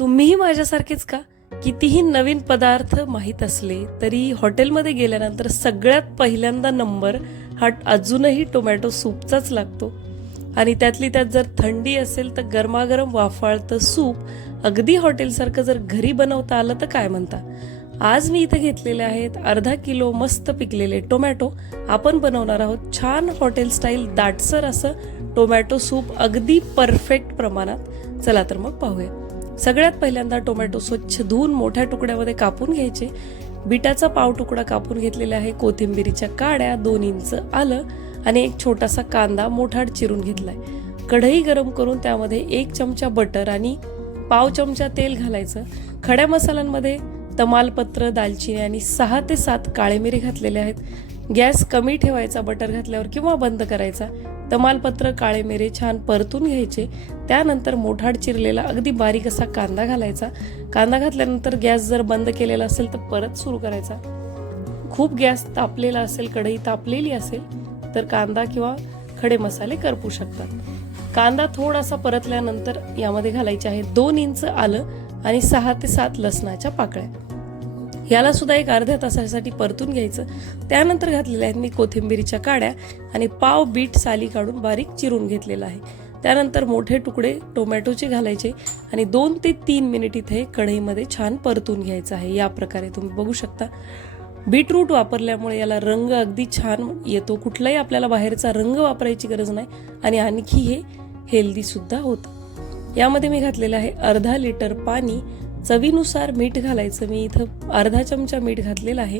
तुम्हीही माझ्यासारखेच का? कितीही नवीन पदार्थ माहीत असले तरी हॉटेलमध्ये गेल्यानंतर सगळ्यात पहिल्यांदा नंबर हा अजूनही टोमॅटो सूपचाच लागतो. आणि त्यातली त्यात जर थंडी असेल तर गरमागरम वाफाळतं सूप अगदी हॉटेलसारखं जर घरी बनवता आलं तर काय म्हणता? आज मी इथे घेतलेले आहेत अर्धा किलो मस्त पिकलेले टोमॅटो. आपण बनवणार आहोत छान हॉटेल स्टाईल दाटसर असं टोमॅटो सूप अगदी परफेक्ट प्रमाणात. चला तर मग पाहूया. सगळ्यात पहिल्यांदा टोमॅटो स्वच्छ धुवून मोठ्या तुकड्यामध्ये कापून घ्यायचे. बिटाचा पाव तुकडा कापून घेतलेला आहे. कोथिंबिरीच्या काड्या दोन इंच आलं आणि एक छोटासा कांदा मोठाड चिरून घेतलाय. कढई गरम करून त्यामध्ये एक चमचा बटर आणि पाव चमचा तेल घालायचं. खड्या मसाल्यांमध्ये तमालपत्र दालचिनी आणि सहा ते सात काळे मिरी घातलेले आहेत. गॅस कमी ठेवायचा बटर घातल्यावर किंवा बंद करायचा. तमालपत्र काळे मिरे छान परतून घ्यायचे. त्यानंतर मोठाड चिरलेला अगदी बारीक असा कांदा घालायचा. कांदा घातल्यानंतर गॅस जर बंद केलेला असेल तर परत सुरू करायचा. खूप गॅस तापलेला असेल कढई तापलेली असेल तर कांदा किंवा खडे मसाले करपू शकतात. कांदा थोडासा परतल्यानंतर यामध्ये घालायचे आहे दोन इंच आलं आणि सहा ते सात लसणाच्या पाकळ्या. याला सुद्धा एक अर्ध्या तासासाठी परतून घ्यायचं. त्यानंतर घातलेल्या आहेत मी कोथिंबिरीच्या काड्या आणि पाव बीट साली काढून बारीक चिरून घेतलेला आहे. त्यानंतर मोठे तुकडे टोमॅटोचे घालायचे आणि दोन ते तीन मिनिट इथे कढईमध्ये छान परतून घ्यायचं आहे. या प्रकारे तुम्ही बघू शकता. बीटरूट वापरल्यामुळे याला रंग अगदी छान येतो. कुठलाही आपल्याला बाहेरचा रंग वापरायची गरज नाही आणि आणखी हे हेल्दीसुद्धा होतं. यामध्ये मी घातलेलं आहे अर्धा लिटर पाणी. चवीनुसार मीठ घालायचं. मी इथं अर्धा चमचा मीठ घातलेलं आहे.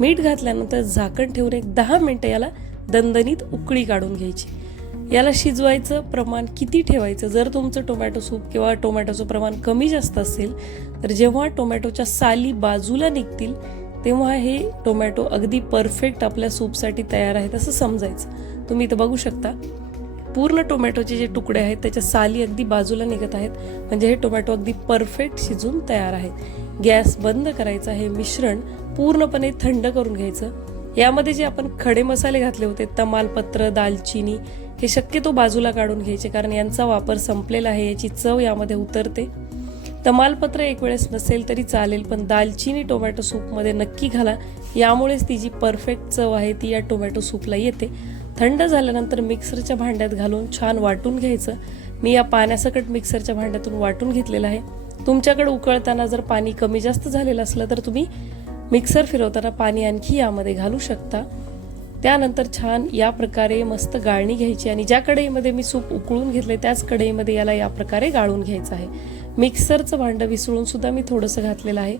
मीठ घातल्यानंतर झाकण ठेवून एक दहा मिनटं याला दणदणीत उकळी काढून घ्यायची. याला शिजवायचं प्रमाण किती ठेवायचं? जर तुमचं टोमॅटो सूप किंवा टोमॅटोचं प्रमाण कमी जास्त असेल तर जेव्हा टोमॅटोच्या साली बाजूला निघतील तेव्हा हे टोमॅटो अगदी परफेक्ट आपल्या सूपसाठी तयार आहेत असं समजायचं. तुम्ही इथं बघू शकता. पूर्ण टोमॅटोचे जे तुकडे आहेत त्याच्या साली अगदी बाजूला निघत आहेत. म्हणजे हे टोमॅटो अगदी परफेक्ट शिजून तयार आहेत. गॅस बंद करायचा हे मिश्रण पूर्णपणे थंड करून घ्यायचं. यामध्ये जे आपण खडे मसाले घातले होते तमालपत्र दालचिनी हे शक्यतो बाजूला काढून घ्यायचे कारण यांचा वापर संपलेला आहे याची चव यामध्ये उतरते. तमालपत्र एक वेळेस नसेल तरी चालेल पण दालचिनी टोमॅटो सूपमध्ये नक्की घाला. यामुळेच ती जी परफेक्ट चव आहे ती या टोमॅटो सूपला येते. थंड झाल्यानंतर मिक्सरच्या भांड्यात घालून छान वाटून घ्यायचं. मी या पाण्यासकट मिक्सरच्या भांड्यातून वाटून घेतलेलं आहे. तुमच्याकडे उकळताना जर पाणी कमी जास्त झालेलं असलं तर तुम्ही मिक्सर फिरवताना पाणी आणखी यामध्ये घालू शकता. त्यानंतर छान या प्रकारे मस्त गाळणी घ्यायची आणि ज्या कढईमध्ये मी सूप उकळून घेतले त्याच कढईमध्ये याला या प्रकारे गाळून घ्यायचं आहे. मिक्सरचं भांडं विसळून सुद्धा मी थोडंसं घातलेलं आहे.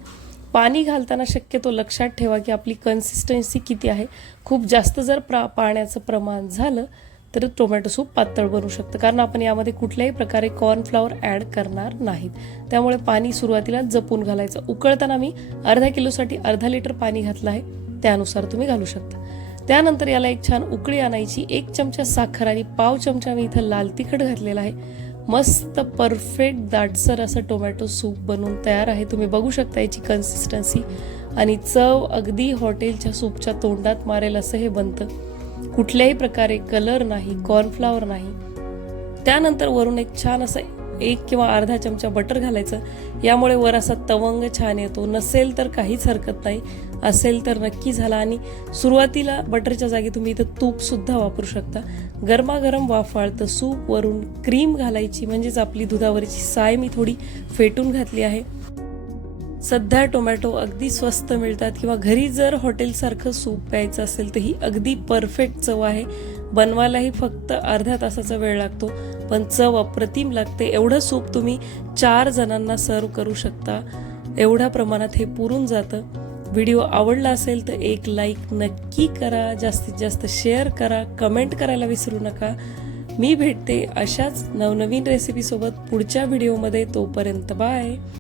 पाणी घालताना शक्यतो लक्षात ठेवा की आपली कन्सिस्टन्सी किती आहे. खूप जास्त जर प्रा पाण्याचं प्रमाण झालं तर टोमॅटो सूप पातळ बनू शकतं. कारण आपण यामध्ये कुठल्याही प्रकारे कॉर्नफ्लॉवर ॲड करणार नाहीत. त्यामुळे पाणी सुरुवातीला जपून घालायचं. उकळताना मी अर्धा किलोसाठी अर्धा लिटर पाणी घातलं आहे. त्यानुसार तुम्ही घालू शकता. त्यानंतर याला एक छान उकळी आणायची. एक चमचा साखर आणि पाव चमचा मी इथं लाल तिखट घातलेला आहे. मस्त परफेक्ट दाटसर असं टोमॅटो सूप बनवून तयार आहे. तुम्ही बघू शकता याची कन्सिस्टन्सी आणि चव अगदी हॉटेलच्या सूपच्या तोंडात मारेल असं हे बनतं. कुठल्याही प्रकारे कलर नाही कॉर्नफ्लावर नाही. त्यानंतर वरून एक छान असं एक किंवा अर्धा चमचा बटर घालायचं. यामुळे वर असा तवंग छान येतो. नसेल तर काहीच हरकत नाही. असेल तर नक्की झाला. आणि सुरुवातीला बटरच्या जागी तुम्ही इथं तूपसुद्धा वापरू शकता. गरमागरम वाफाळतं सूप वरून क्रीम घालायची म्हणजेच आपली दुधावरची साय मी थोडी फेटून घातली आहे. सध्या टोमॅटो अगदी स्वस्त मिळतात किंवा घरी जर हॉटेलसारखं सूप प्यायचं असेल तर ही अगदी परफेक्ट चव आहे. बनवायलाही फक्त अर्ध्या तासाचा वेळ लागतो. पण चव अप्रतिम लागते. एवढं सूप तुम्ही चार जणांना सर्व करू शकता. एवढ्या प्रमाणात हे पुरून जातं. व्हिडिओ आवडला असेल तर एक लाईक नक्की करा. जास्तीत जास्त शेअर करा. कमेंट करायला विसरू नका. मी भेटते अशाच नवनवीन रेसिपीसोबत पुढच्या व्हिडिओमध्ये तोपर्यंत बाय